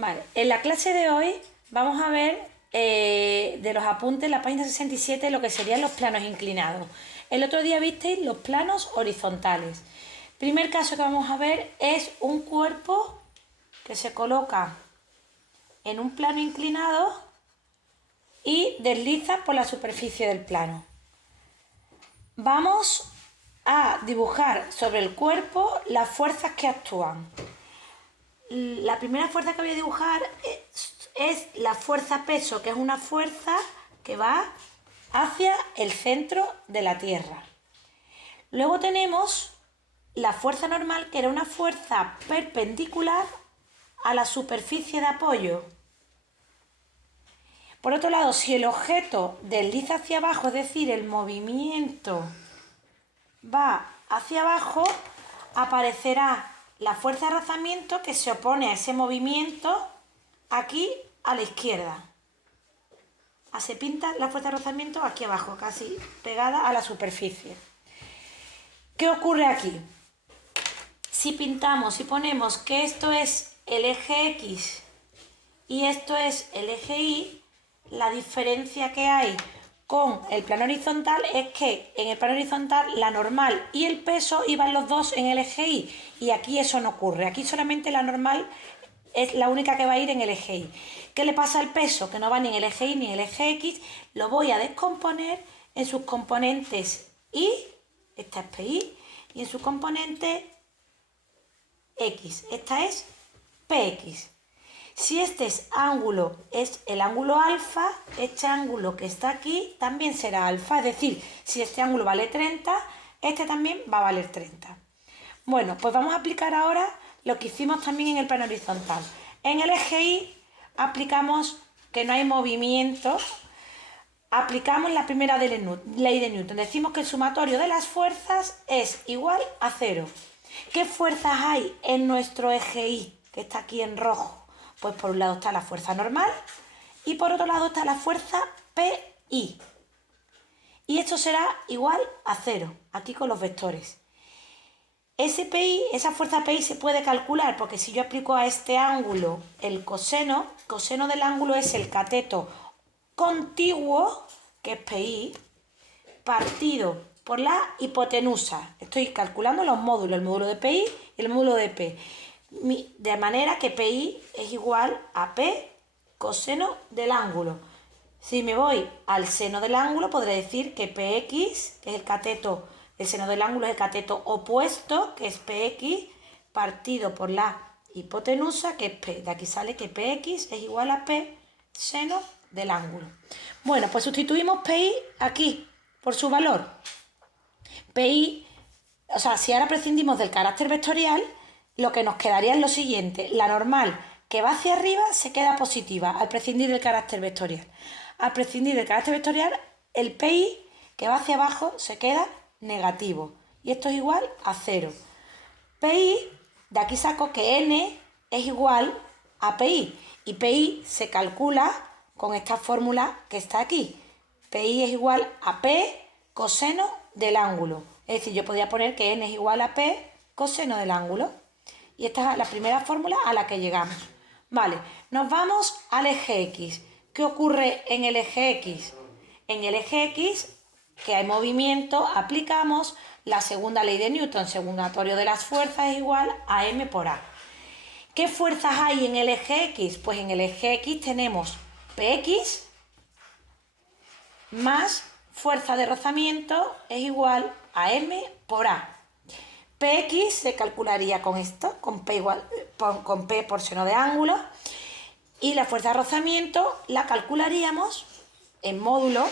Vale, en la clase de hoy vamos a ver de los apuntes, en la página 67, lo que serían los planos inclinados. El otro día visteis los planos horizontales. Primer caso que vamos a ver es un cuerpo que se coloca en un plano inclinado y desliza por la superficie del plano. Vamos a dibujar sobre el cuerpo las fuerzas que actúan. La primera fuerza que voy a dibujar es la fuerza peso, que es una fuerza que va hacia el centro de la Tierra. Luego tenemos la fuerza normal, que era una fuerza perpendicular a la superficie de apoyo. Por otro lado, si el objeto desliza hacia abajo, es decir, el movimiento va hacia abajo, aparecerá la fuerza de rozamiento que se opone a ese movimiento aquí a la izquierda. Se pinta la fuerza de rozamiento aquí abajo, casi pegada a la superficie. ¿Qué ocurre aquí? Si pintamos y ponemos que esto es el eje X y esto es el eje Y, la diferencia que hay con el plano horizontal es que en el plano horizontal la normal y el peso iban los dos en el eje Y, y aquí eso no ocurre. Aquí solamente la normal es la única que va a ir en el eje Y. ¿Qué le pasa al peso? Que no va ni en el eje Y ni en el eje X. Lo voy a descomponer en sus componentes Y, esta es PI, y en su componente X, esta es PX. Si este ángulo es el ángulo alfa, este ángulo que está aquí también será alfa. Es decir, si este ángulo vale 30, este también va a valer 30. Bueno, pues vamos a aplicar ahora lo que hicimos también en el plano horizontal. En el eje Y aplicamos que no hay movimiento. Aplicamos la primera ley de Newton. Decimos que el sumatorio de las fuerzas es igual a 0. ¿Qué fuerzas hay en nuestro eje Y, que está aquí en rojo? Pues por un lado está la fuerza normal y por otro lado está la fuerza PI. Y esto será igual a 0, aquí con los vectores. Ese PI, esa fuerza PI se puede calcular porque si yo aplico a este ángulo el coseno del ángulo es el cateto contiguo, que es PI, partido por la hipotenusa. Estoy calculando los módulos, el módulo de PI y el módulo de P. De manera que PI es igual a P coseno del ángulo. Si me voy al seno del ángulo, podré decir que PX, que es el cateto, el seno del ángulo es el cateto opuesto, que es PX, partido por la hipotenusa, que es P. De aquí sale que PX es igual a P seno del ángulo. Bueno, pues sustituimos PI aquí por su valor. PI, o sea, si ahora prescindimos del carácter vectorial, lo que nos quedaría es lo siguiente: la normal que va hacia arriba se queda positiva al prescindir del carácter vectorial. Al prescindir del carácter vectorial, el PI que va hacia abajo se queda negativo. Y esto es igual a 0. PI, de aquí saco que N es igual a PI. Y PI se calcula con esta fórmula que está aquí. PI es igual a P coseno del ángulo. Es decir, yo podría poner que N es igual a P coseno del ángulo. Y esta es la primera fórmula a la que llegamos. Vale, nos vamos al eje X. ¿Qué ocurre en el eje X? En el eje X, que hay movimiento, aplicamos la segunda ley de Newton. Sumatorio de las fuerzas es igual a M por A. ¿Qué fuerzas hay en el eje X? Pues en el eje X tenemos PX más fuerza de rozamiento es igual a M por A. PX se calcularía con esto, con P por seno de ángulo, y la fuerza de rozamiento la calcularíamos en módulo.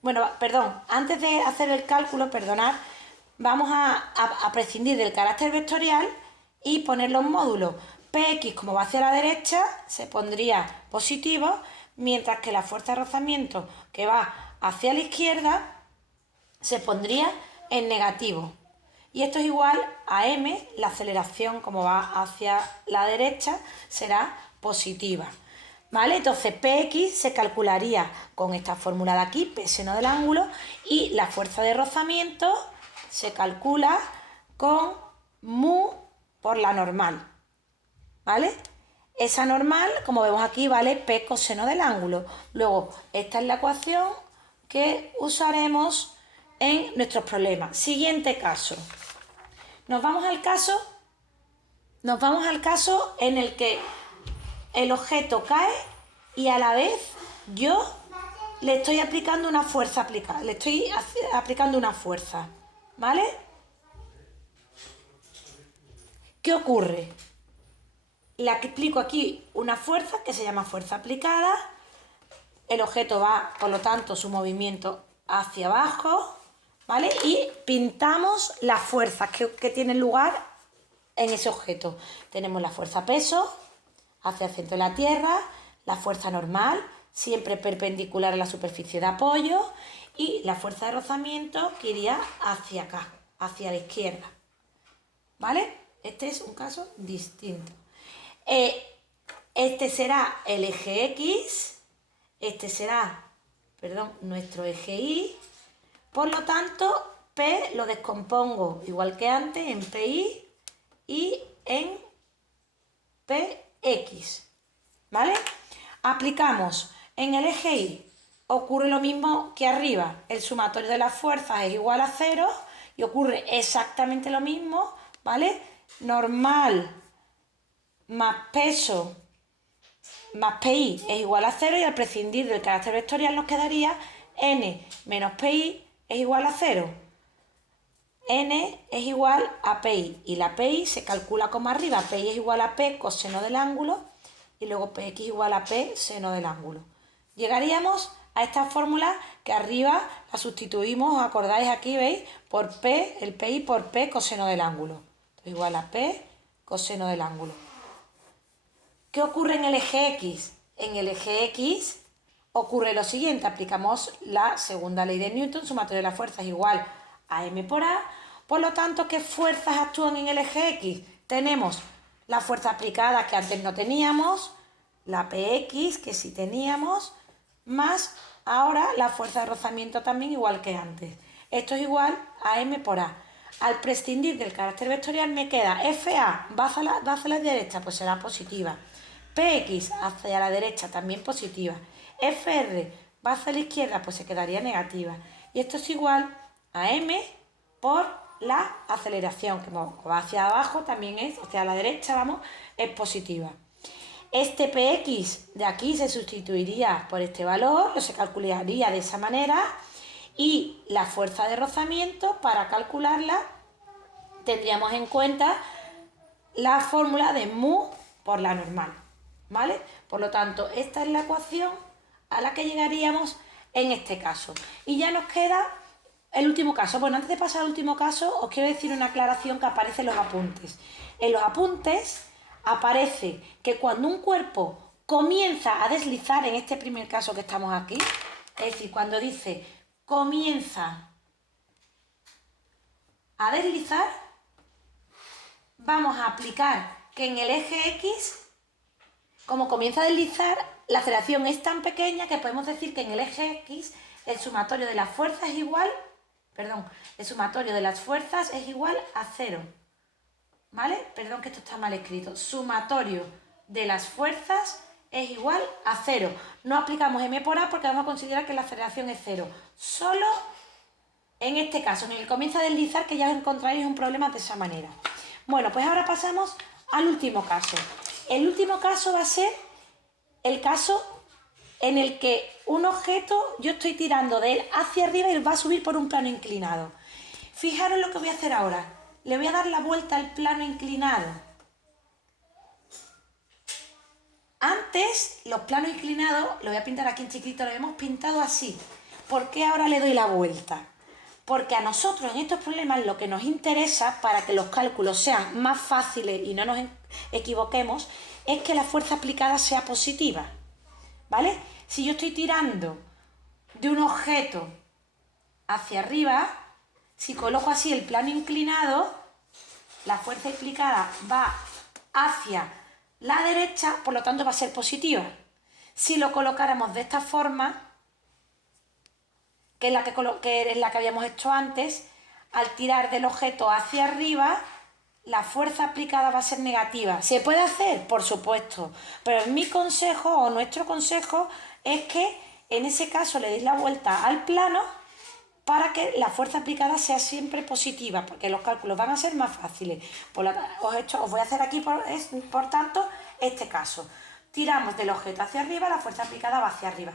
Bueno, perdón, antes de hacer el cálculo, perdonad, vamos a prescindir del carácter vectorial y poner los módulos. PX, como va hacia la derecha, se pondría positivo, mientras que la fuerza de rozamiento, que va hacia la izquierda, se pondría en negativo. Y esto es igual a M, la aceleración como va hacia la derecha será positiva. ¿Vale? Entonces PX se calcularía con esta fórmula de aquí, P seno del ángulo, y la fuerza de rozamiento se calcula con mu por la normal. ¿Vale? esa normal, como vemos aquí, vale P coseno del ángulo. Luego, esta es la ecuación que usaremos en nuestros problemas. Siguiente caso. Nos vamos al caso en el que el objeto cae y a la vez yo le estoy aplicando una fuerza ¿vale? ¿Qué ocurre? Le aplico aquí una fuerza que se llama fuerza aplicada. El objeto va, por lo tanto, su movimiento hacia abajo, ¿vale? Y pintamos las fuerzas que tienen lugar en ese objeto. Tenemos la fuerza peso hacia el centro de la Tierra, la fuerza normal, siempre perpendicular a la superficie de apoyo, y la fuerza de rozamiento que iría hacia acá, hacia la izquierda. ¿Vale? Este es un caso distinto. Este será el eje X, este será, nuestro eje Y. Por lo tanto, P lo descompongo igual que antes en PI y en PX. ¿Vale? Aplicamos en el eje Y. Ocurre lo mismo que arriba. El sumatorio de las fuerzas es igual a 0 y ocurre exactamente lo mismo, ¿vale? Normal más peso más PI es igual a 0 y al prescindir del carácter vectorial nos quedaría N menos PI es igual a 0. N es igual a PI y la PI se calcula como arriba. PI es igual a P coseno del ángulo y luego PX igual a P seno del ángulo. Llegaríamos a esta fórmula que arriba la sustituimos, ¿os acordáis aquí, veis? Por P, el PI por P coseno del ángulo. Entonces, igual a P coseno del ángulo. ¿Qué ocurre en el eje X? En el eje X ocurre lo siguiente, aplicamos la segunda ley de Newton, sumatorio de las fuerzas igual a m por a. Por lo tanto, ¿qué fuerzas actúan en el eje X? Tenemos la fuerza aplicada que antes no teníamos, la PX que sí teníamos, más ahora la fuerza de rozamiento también igual que antes. Esto es igual a m por a. Al prescindir del carácter vectorial me queda FA, va hacia la derecha, pues será positiva. PX hacia la derecha, también positiva. FR va hacia la izquierda, pues se quedaría negativa. Y esto es igual a M por la aceleración, que va hacia abajo, también es, hacia la derecha, vamos, es positiva. Este PX de aquí se sustituiría por este valor, o se calcularía de esa manera, y la fuerza de rozamiento, para calcularla, tendríamos en cuenta la fórmula de mu por la normal, ¿vale? Por lo tanto, esta es la ecuación a la que llegaríamos en este caso. Y ya nos queda el último caso. Bueno, antes de pasar al último caso, os quiero decir una aclaración que aparece en los apuntes. En los apuntes aparece que cuando un cuerpo comienza a deslizar, en este primer caso que estamos aquí, es decir, cuando dice comienza a deslizar, vamos a aplicar que en el eje X, como comienza a deslizar, la aceleración es tan pequeña que podemos decir que en el eje X el sumatorio de las fuerzas es igual, el sumatorio de las fuerzas es igual a 0. ¿Vale? Perdón que esto está mal escrito. Sumatorio de las fuerzas es igual a 0. No aplicamos m por a porque vamos a considerar que la aceleración es 0. Solo en este caso, en el que comienza a deslizar, que ya os encontraréis un problema de esa manera. Bueno, pues ahora pasamos al último caso. El último caso va a ser el caso en el que un objeto, yo estoy tirando de él hacia arriba y va a subir por un plano inclinado. Fijaros lo que voy a hacer ahora. Le voy a dar la vuelta al plano inclinado. Antes, los planos inclinados, lo voy a pintar aquí en chiquito, lo hemos pintado así. ¿Por qué ahora le doy la vuelta? Porque a nosotros en estos problemas lo que nos interesa para que los cálculos sean más fáciles y no nos equivoquemos es que la fuerza aplicada sea positiva, ¿vale? Si yo estoy tirando de un objeto hacia arriba, si coloco así el plano inclinado, la fuerza aplicada va hacia la derecha, por lo tanto va a ser positiva. Si lo colocáramos de esta forma, que es la que habíamos hecho antes, al tirar del objeto hacia arriba, la fuerza aplicada va a ser negativa. ¿Se puede hacer? Por supuesto. Pero mi consejo o nuestro consejo es que en ese caso le deis la vuelta al plano para que la fuerza aplicada sea siempre positiva, porque los cálculos van a ser más fáciles. Os voy a hacer aquí, por tanto, este caso. Tiramos del objeto hacia arriba, la fuerza aplicada va hacia arriba.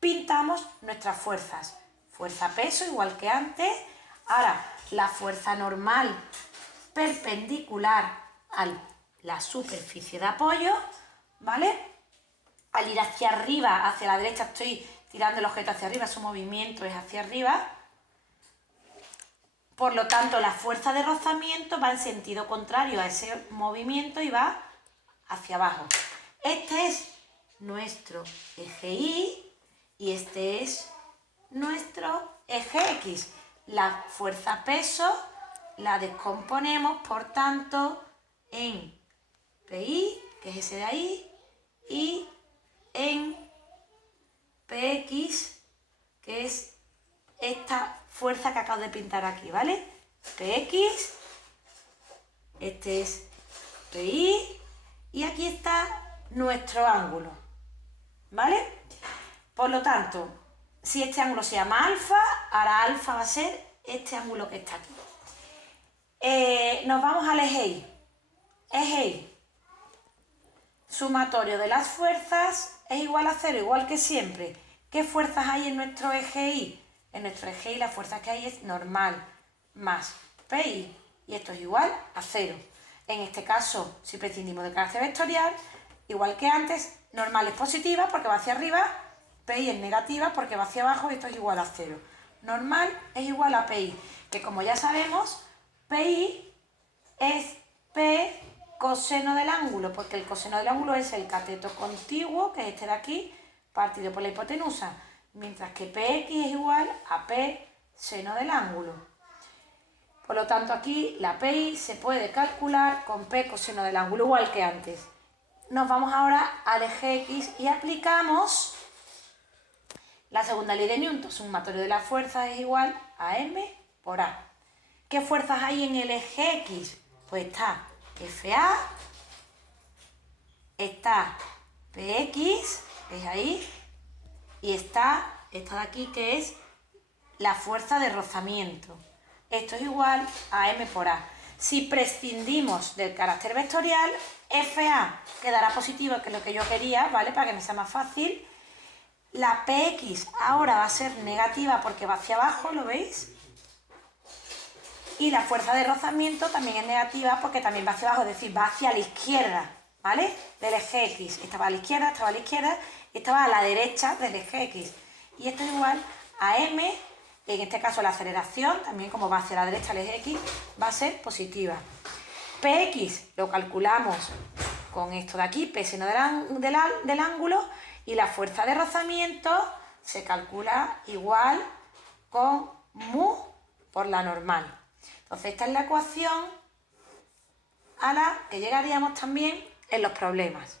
Pintamos nuestras fuerzas. Fuerza-peso, igual que antes. Ahora, la fuerza normal perpendicular a la superficie de apoyo, ¿vale? Al ir hacia arriba, hacia la derecha, estoy tirando el objeto hacia arriba, su movimiento es hacia arriba. Por lo tanto, la fuerza de rozamiento va en sentido contrario a ese movimiento y va hacia abajo. Este es nuestro eje Y y este es nuestro eje X. La fuerza-peso la descomponemos, por tanto, en PI, que es ese de ahí, y en PX, que es esta fuerza que acabo de pintar aquí, ¿vale? PX, este es PI, y aquí está nuestro ángulo, ¿vale? Por lo tanto, si este ángulo se llama alfa, ahora alfa va a ser este ángulo que está aquí. Nos vamos al eje Y. Eje Y. Sumatorio de las fuerzas es igual a 0, igual que siempre. ¿Qué fuerzas hay en nuestro eje Y? En nuestro eje Y la fuerza que hay es normal más PI. Y esto es igual a 0. En este caso, si prescindimos del carácter vectorial, igual que antes, normal es positiva porque va hacia arriba, PI es negativa porque va hacia abajo y esto es igual a 0. Normal es igual a PI, que como ya sabemos, PI es P coseno del ángulo, porque el coseno del ángulo es el cateto contiguo, que es este de aquí, partido por la hipotenusa, mientras que PX es igual a P seno del ángulo. Por lo tanto, aquí la PI se puede calcular con P coseno del ángulo, igual que antes. Nos vamos ahora al eje X y aplicamos la segunda ley de Newton. Sumatorio de las fuerzas es igual a M por A. ¿Qué fuerzas hay en el eje X? Pues está FA, está PX, que es ahí, y está esta de aquí, que es la fuerza de rozamiento. Esto es igual a M por A. Si prescindimos del carácter vectorial, FA quedará positiva, que es lo que yo quería, ¿vale? Para que me sea más fácil. La PX ahora va a ser negativa porque va hacia abajo, ¿lo veis? Y la fuerza de rozamiento también es negativa porque también va hacia abajo, es decir, va hacia la izquierda, ¿vale? Del eje X. Esta va a la izquierda, esta va a la izquierda, esta va a la derecha del eje X. Y esto es igual a M, en este caso la aceleración, también como va hacia la derecha del eje X, va a ser positiva. PX lo calculamos con esto de aquí, P seno del ángulo, y la fuerza de rozamiento se calcula igual con mu por la normal. Entonces esta es la ecuación a la que llegaríamos también en los problemas.